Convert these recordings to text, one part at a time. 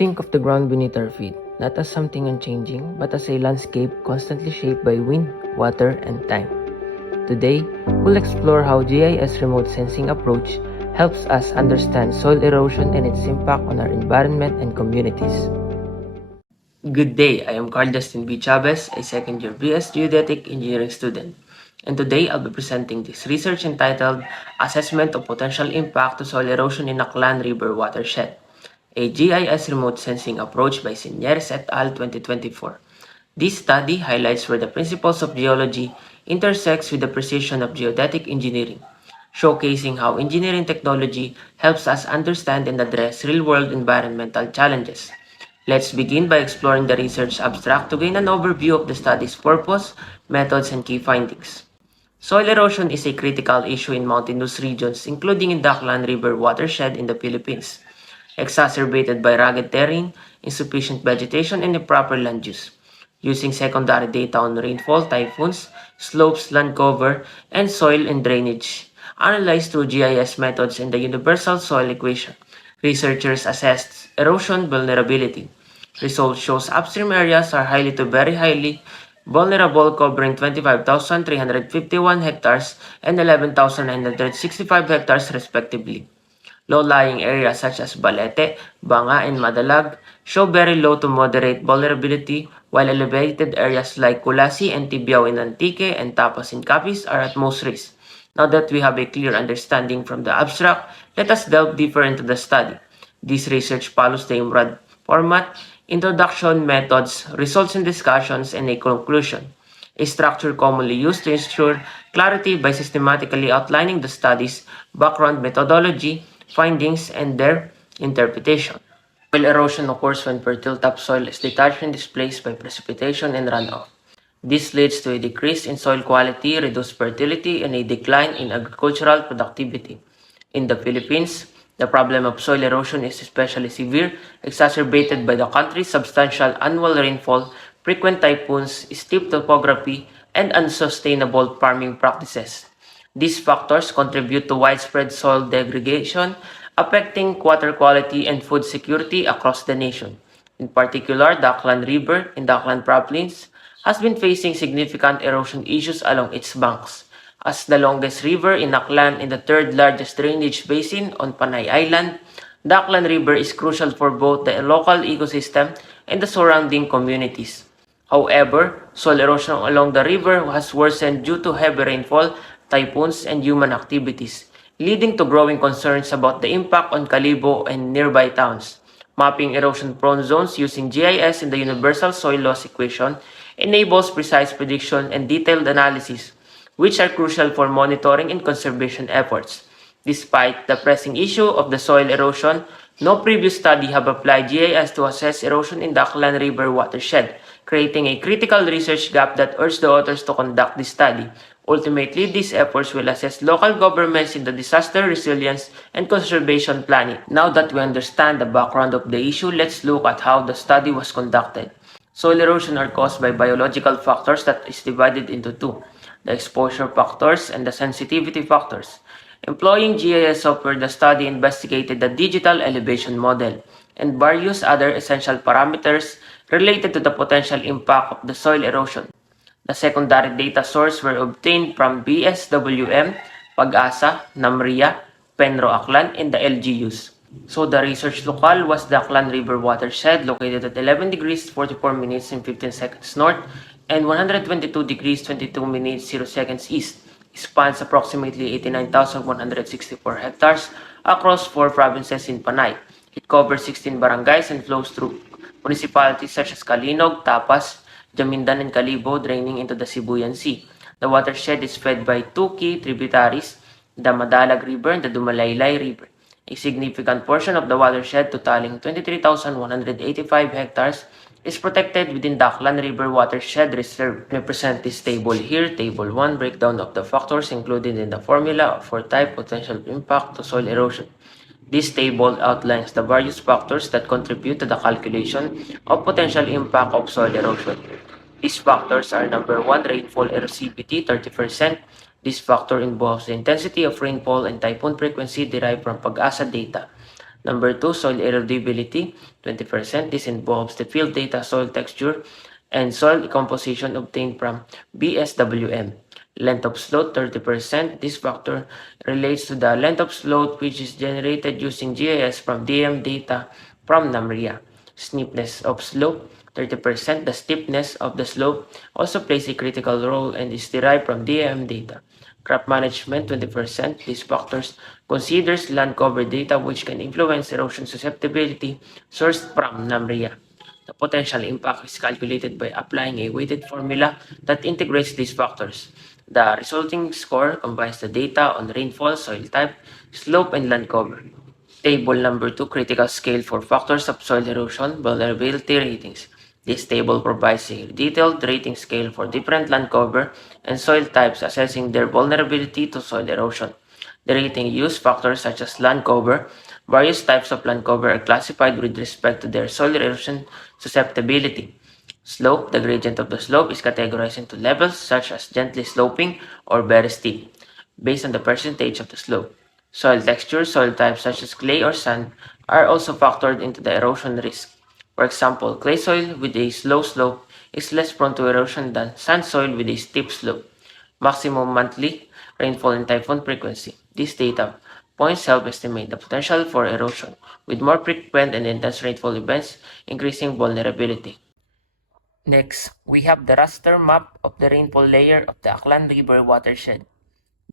Think of the ground beneath our feet, not as something unchanging, but as a landscape constantly shaped by wind, water, and time. Today, we'll explore how GIS remote sensing approach helps us understand soil erosion and its impact on our environment and communities. Good day, I am Justine CHAVEZ, a second-year BS Geodetic Engineering student. And today, I'll be presenting this research entitled Assessment of Potential Impact to Soil Erosion in Aklan River Watershed, a GIS remote sensing approach by Señeris et al. 2024. This study highlights where the principles of geology intersects with the precision of geodetic engineering, showcasing how engineering technology helps us understand and address real-world environmental challenges. Let's begin by exploring the research abstract to gain an overview of the study's purpose, methods, and key findings. Soil erosion is a critical issue in mountainous regions, including in the Aklan River watershed in the Philippines, exacerbated by rugged terrain, insufficient vegetation, and improper land use. Using secondary data on rainfall, typhoons, slopes, land cover, and soil and drainage, analyzed through GIS methods and the universal soil equation, researchers assessed erosion vulnerability. Results shows upstream areas are highly to very highly vulnerable, covering 25,351 hectares and 11,965 hectares respectively. Low-lying areas such as Balete, Banga, and Madalag show very low to moderate vulnerability, while elevated areas like Kulasi and Tibiao in Antique and Tapas in Capiz are at most risk. Now that we have a clear understanding from the abstract, let us delve deeper into the study. This research follows the IMRAD format: introduction, methods, results and discussions, and a conclusion, a structure commonly used to ensure clarity by systematically outlining the study's background methodology, findings, and their interpretation. Soil erosion occurs when fertile topsoil is detached and displaced by precipitation and runoff. This leads to a decrease in soil quality, reduced fertility, and a decline in agricultural productivity. In the Philippines, the problem of soil erosion is especially severe, exacerbated by the country's substantial annual rainfall, frequent typhoons, steep topography, and unsustainable farming practices. These factors contribute to widespread soil degradation, affecting water quality and food security across the nation. In particular, the Aklan River in the Aklan province has been facing significant erosion issues along its banks. As the longest river in Aklan and the third largest drainage basin on Panay Island, the Aklan River is crucial for both the local ecosystem and the surrounding communities. However, soil erosion along the river has worsened due to heavy rainfall, typhoons, and human activities, leading to growing concerns about the impact on Kalibo and nearby towns. Mapping erosion-prone zones using GIS and the universal soil loss equation enables precise prediction and detailed analysis, which are crucial for monitoring and conservation efforts. Despite the pressing issue of the soil erosion, no previous study have applied GIS to assess erosion in the Aklan River watershed, creating a critical research gap that urged the authors to conduct this study. Ultimately, these efforts will assess local governments in the disaster resilience and conservation planning. Now that we understand the background of the issue, let's look at how the study was conducted. Soil erosion are caused by biological factors that is divided into two: the exposure factors and the sensitivity factors. Employing GIS software, the study investigated the digital elevation model and various other essential parameters related to the potential impact of the soil erosion. The secondary data sources were obtained from BSWM, Pag-asa, Namria, Penro Aklan, and the LGUs. So the research locale was the Aklan River watershed, located at 11 degrees 44 minutes and 15 seconds north and 122 degrees 22 minutes 0 seconds east. It spans approximately 89,164 hectares across 4 provinces in Panay. It covers 16 barangays and flows through municipalities such as Calinog, Tapas, Jamindan, and Kalibo, draining into the Sibuyan Sea. The watershed is fed by two key tributaries, the Madalag River and the Dumalaylay River. A significant portion of the watershed, totaling 23,185 hectares, is protected within the Aklan River Watershed Reserve. Represent this table here. Table 1, breakdown of the factors included in the formula for type potential impact to soil erosion. This table outlines the various factors that contribute to the calculation of potential impact of soil erosion. These factors are: number 1, rainfall erosivity, 30%. This factor involves the intensity of rainfall and typhoon frequency derived from Pag-asa data. Number 2, soil erodibility, 20%. This involves the field data, soil texture, and soil composition obtained from BSWM. Length of slope, 30%. This factor relates to the length of slope which is generated using GIS from DM data from NAMRIA. Steepness of slope, 30%. The steepness of the slope also plays a critical role and is derived from DAM data. Crop management, 20%. These factors considers land cover data which can influence erosion susceptibility sourced from NAMRIA. The potential impact is calculated by applying a weighted formula that integrates these factors. The resulting score combines the data on rainfall, soil type, slope, and land cover. Table number 2, critical scale for factors of soil erosion vulnerability ratings. This table provides a detailed rating scale for different land cover and soil types assessing their vulnerability to soil erosion. The rating uses factors such as land cover. Various types of land cover are classified with respect to their soil erosion susceptibility. Slope, the gradient of the slope, is categorized into levels such as gently sloping or very steep, based on the percentage of the slope. Soil texture, soil types such as clay or sand are also factored into the erosion risk. For example, clay soil with a slow slope is less prone to erosion than sand soil with a steep slope. Maximum monthly rainfall and typhoon frequency. These data points help estimate the potential for erosion, with more frequent and intense rainfall events increasing vulnerability. Next, we have the raster map of the rainfall layer of the Aklan River watershed.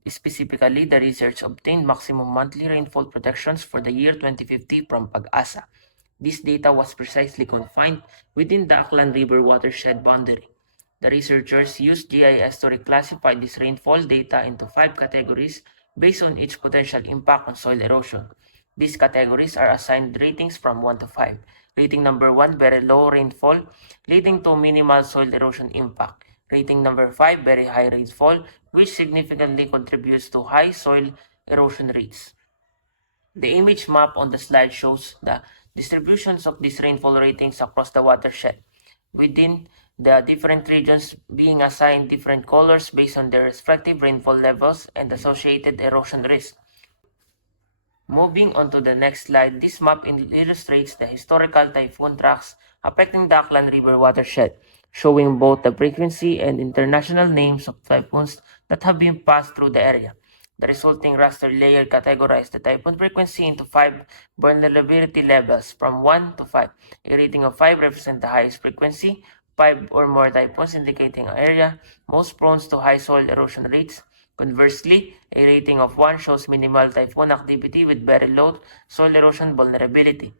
Specifically, the research obtained maximum monthly rainfall projections for the year 2050 from Pag-asa. This data was precisely confined within the Aklan River watershed boundary. The researchers used GIS to reclassify this rainfall data into 5 categories based on each potential impact on soil erosion. These categories are assigned ratings from 1 to 5. Rating number 1, very low rainfall, leading to minimal soil erosion impact. Rating number 5, very high rainfall, which significantly contributes to high soil erosion rates. The image map on the slide shows the distributions of these rainfall ratings across the watershed, within the different regions being assigned different colors based on their respective rainfall levels and associated erosion risk. Moving on to the next slide, this map illustrates the historical typhoon tracks affecting the Aklan River watershed, showing both the frequency and international names of typhoons that have been passed through the area. The resulting raster layer categorized the typhoon frequency into 5 vulnerability levels from 1 to 5. A rating of 5 represents the highest frequency, 5 or more typhoons indicating an area most prone to high soil erosion rates. Conversely, a rating of 1 shows minimal typhoon activity with very low soil erosion vulnerability.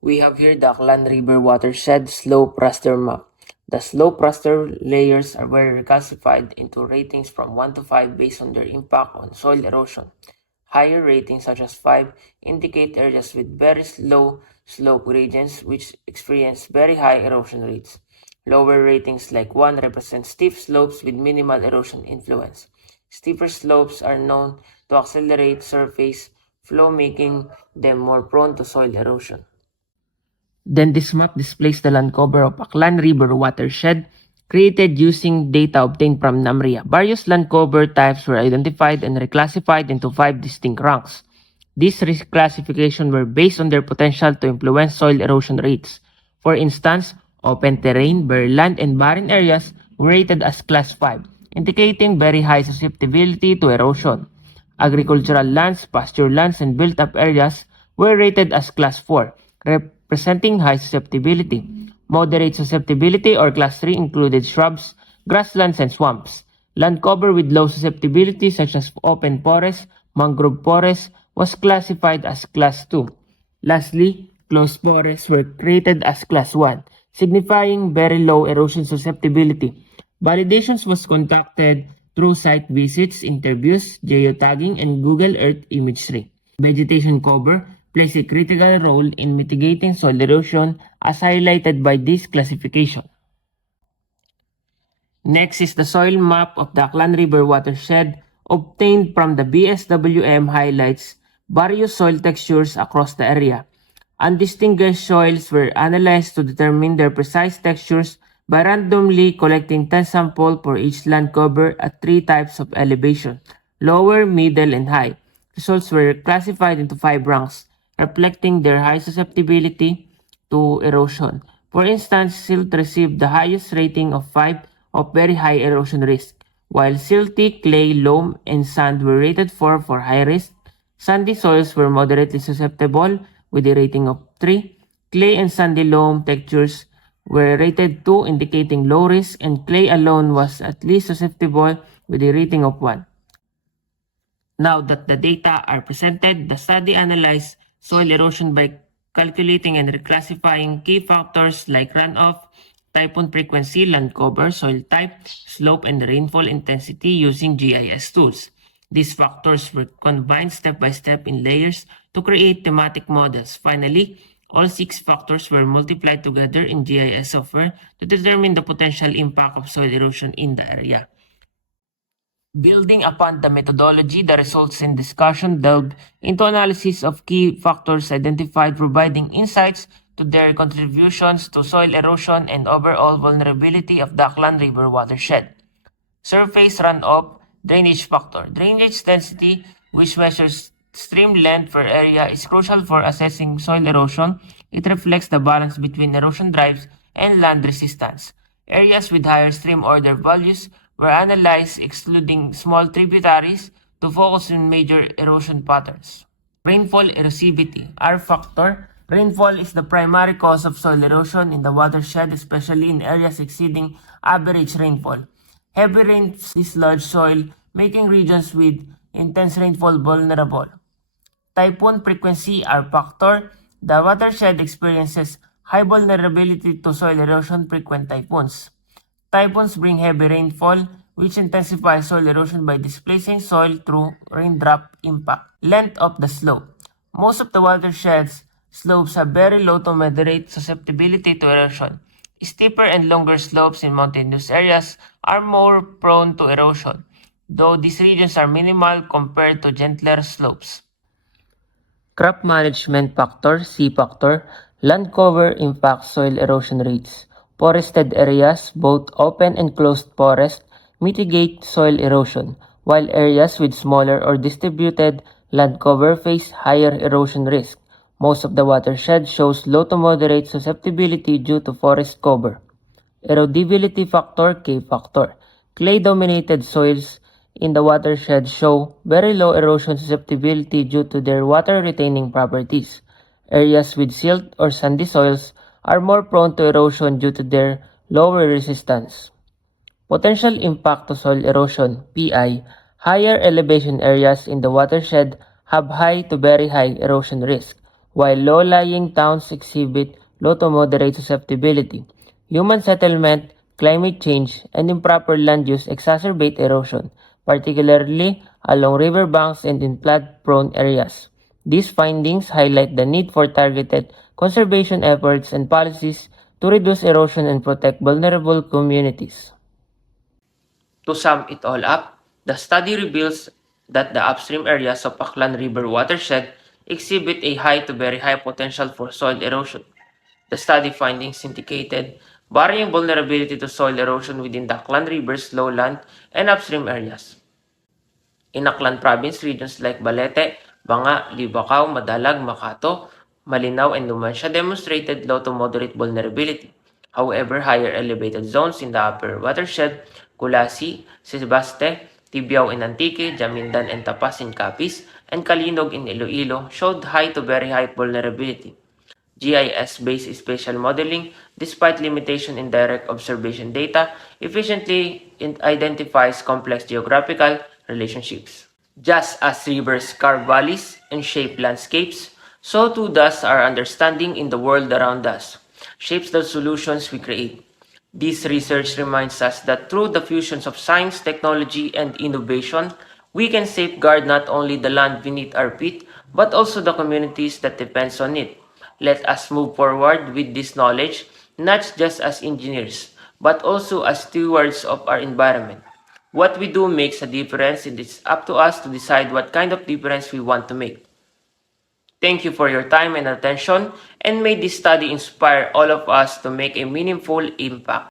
We have here the Aklan River watershed slope raster map. The slope raster layers are very reclassified into ratings from 1 to 5 based on their impact on soil erosion. Higher ratings such as 5 indicate areas with very low slope gradients which experience very high erosion rates. Lower ratings like 1 represent steep slopes with minimal erosion influence. Steeper slopes are known to accelerate surface flow, making them more prone to soil erosion. Then this map displays the land cover of Aklan River watershed created using data obtained from NAMRIA. Various land cover types were identified and reclassified into 5 distinct ranks. These reclassifications were based on their potential to influence soil erosion rates. For instance, open terrain, bare land, and barren areas were rated as Class 5, indicating very high susceptibility to erosion. Agricultural lands, pasture lands, and built-up areas were rated as Class 4, representing high susceptibility. Moderate susceptibility or Class 3 included shrubs, grasslands, and swamps. Land cover with low susceptibility such as open forest, mangrove forest was classified as Class 2. Lastly, closed forests were rated as Class 1, signifying very low erosion susceptibility. Validations was conducted through site visits, interviews, geotagging, and Google Earth imagery. Vegetation cover plays a critical role in mitigating soil erosion as highlighted by this classification. Next is the soil map of the Aklan River watershed obtained from the BSWM highlights various soil textures across the area. Undistinguished soils were analyzed to determine their precise textures by randomly collecting 10 samples for each land cover at 3 types of elevation: lower, middle, and high. Results were classified into 5 ranks: reflecting their high susceptibility to erosion. For instance, silt received the highest rating of 5 of very high erosion risk, while silty, clay, loam, and sand were rated 4 for high risk. Sandy soils were moderately susceptible with a rating of 3. Clay and sandy loam textures were rated 2, indicating low risk, and clay alone was at least susceptible with a rating of 1. Now that the data are presented, the study analyzed soil erosion by calculating and reclassifying key factors like runoff, typhoon frequency, land cover, soil type, slope, and rainfall intensity using GIS tools. These factors were combined step by step in layers to create thematic models. Finally, all 6 factors were multiplied together in GIS software to determine the potential impact of soil erosion in the area. Building upon the methodology, the results in discussion delved into analysis of key factors identified, providing insights to their contributions to soil erosion and overall vulnerability of the Aklan River watershed. Surface runoff drainage factor. Drainage density, which measures stream length per area, is crucial for assessing soil erosion. It reflects the balance between erosion drives and land resistance. Areas with higher stream order values were analyzed excluding small tributaries to focus on major erosion patterns. Rainfall erosivity, R factor. Rainfall is the primary cause of soil erosion in the watershed, especially in areas exceeding average rainfall. Heavy rains dislodge soil, making regions with intense rainfall vulnerable. Typhoon frequency, R factor. The watershed experiences high vulnerability to soil erosion frequent typhoons. Typhoons bring heavy rainfall, which intensifies soil erosion by displacing soil through raindrop impact. Length of the slope. Most of the watershed's slopes have very low to moderate susceptibility to erosion. Steeper and longer slopes in mountainous areas are more prone to erosion, though these regions are minimal compared to gentler slopes. Crop management factor, C factor, land cover impacts soil erosion rates. Forested areas, both open and closed forest, mitigate soil erosion, while areas with smaller or distributed land cover face higher erosion risk. Most of the watershed shows low to moderate susceptibility due to forest cover. Erodibility factor, K factor. Clay-dominated soils in the watershed show very low erosion susceptibility due to their water-retaining properties. Areas with silt or sandy soils are more prone to erosion due to their lower resistance. Potential impact to soil erosion, PI. Higher elevation areas in the watershed have high to very high erosion risk, while low-lying towns exhibit low to moderate susceptibility. Human settlement, climate change, and improper land use exacerbate erosion, particularly along riverbanks and in flood-prone areas. These findings highlight the need for targeted conservation efforts and policies to reduce erosion and protect vulnerable communities. To sum it all up, the study reveals that the upstream areas of Aklan River watershed exhibit a high to very high potential for soil erosion. The study findings indicated varying vulnerability to soil erosion within the Aklan River's lowland and upstream areas. In Aklan Province, regions like Balete, Banga, Libacao, Madalag, Makato, Malinaw, and Numancia demonstrated low to moderate vulnerability. However, higher elevated zones in the upper watershed, Kulasi, Sibaste, Tibiao in Antique, Jamindan and Tapas in Capiz, and Kalinog in Iloilo showed high to very high vulnerability. GIS-based spatial modeling, despite limitation in direct observation data, efficiently identifies complex geographical relationships. Just as rivers carve valleys and shape landscapes, so too does our understanding in the world around us, shapes the solutions we create. This research reminds us that through the fusions of science, technology, and innovation, we can safeguard not only the land beneath our feet, but also the communities that depend on it. Let us move forward with this knowledge, not just as engineers, but also as stewards of our environment. What we do makes a difference, and it's up to us to decide what kind of difference we want to make. Thank you for your time and attention, and may this study inspire all of us to make a meaningful impact.